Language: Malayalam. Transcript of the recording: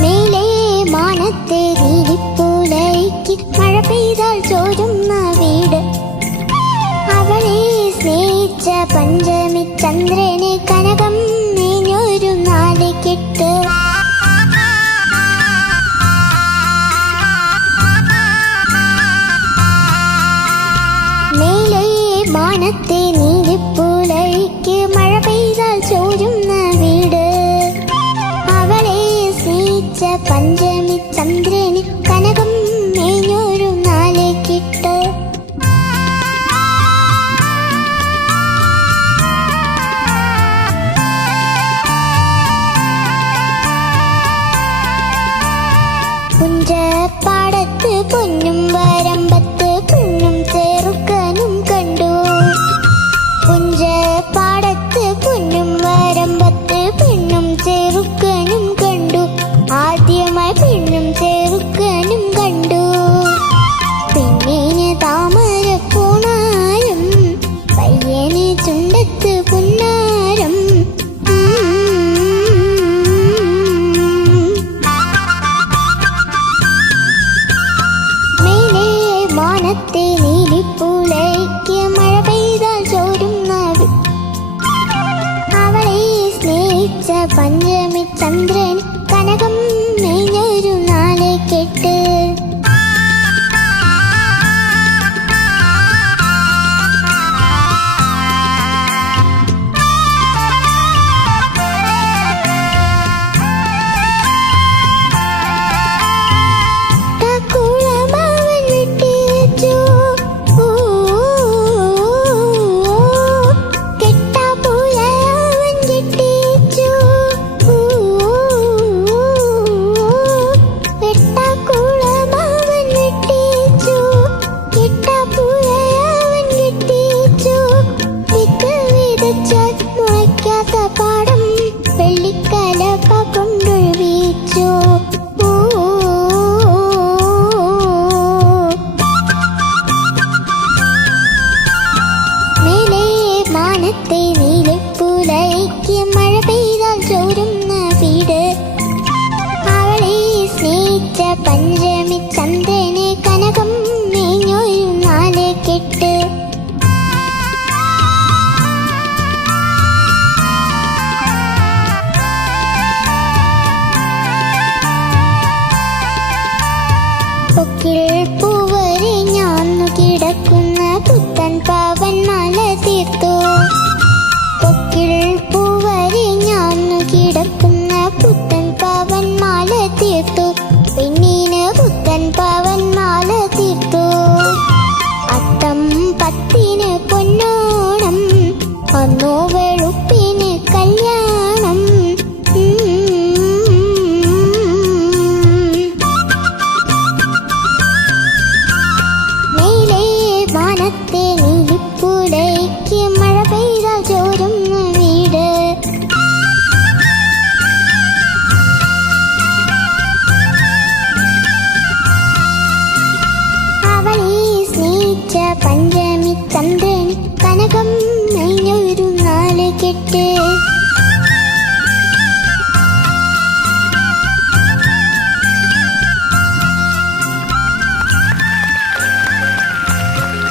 മേലെ മാനത്തെ നീലിപ്പൂലയ്ക്ക് മഴ പെയ്താൽ ചോരുന്ന വീട്. അവളെ സ്നേഹിച്ച പഞ്ചമി ചന്ദ്രന് കനകം മേഞ്ഞൊരു നാലുകെട്ട്. മേലെ മാനത്തെ നീലിപ്പൂലയ്ക്ക് മഴ പെയ്താൽ ചോരുന്ന വീട്. അവളെ സ്നേഹിച്ച പഞ്ചമി ചന്ദ്രന് കനകം മേഞ്ഞൊരു നാലുകെട്ട്. പുഞ്ചപ്പാടത്ത് പൊന്നും വരമ്പത്ത് പെണ്ണും ചെറുക്കനും കണ്ടു. പുഞ്ചപ്പാടത്ത് പൊന്നും വരമ്പത്ത് പെണ്ണും ചെറുക്കനും കണ്ടു. ആദ്യമായി പെണ്ണും ചെറുക്കനും കണ്ടു. പെണ്ണിന് താമര പൂണാരം, പയ്യന് ചുണ്ടത്ത് പുന്നാരം. മാനത്തെ നീലിപ്പൂലയ്ക്ക് മഴ പെയ്താൽ ചോരുന്ന അവളെ സ്നേഹിച്ച പഞ്ചമി ചന്ദ്രൻ കനകം മേഞ്ഞൊരു നാലുകെട്ട്. പാടം വെള്ളിക്കലപ്പ കൊണ്ടൊഴിച്ചു. മേലെ മാനത്തെ നീലിപ്പൂലയ്ക്ക് മഴ പെയ്താൽ ചോരുന്ന വീട്. അവളെ സ്നേഹിച്ച പഞ്ചമി ചന്ദ്രന് കനകം മേഞ്ഞൊരു നാലുകെട്ട്. പൊക്കിൽ പൂവരിഞ്ഞാന്നു കിടക്കുന്ന പുത്തൻ പവൻ മാല തീർത്തു. പൊക്കിൽ പൂവരിഞ്ഞാന്നു കിടക്കുന്ന പുത്തൻ പവൻ മാല തീർത്തു. പെണ്ണിന് പുത്തൻ പവൻ മാല തീർത്തു. അത്തം പത്തിന് പൊന്നോണം, അന്നു വെളുപ്പിന് കല്യാണം. മാനത്തെ നീലിപ്പൂലയ്ക്ക് മഴ പെയ്താൽ ചോരുന്ന വീട്. അവളെ സ്നേഹിച്ച പഞ്ചമി ചന്ദ്രൻ കനകം മേഞ്ഞൊരു നാലുകെട്ട്.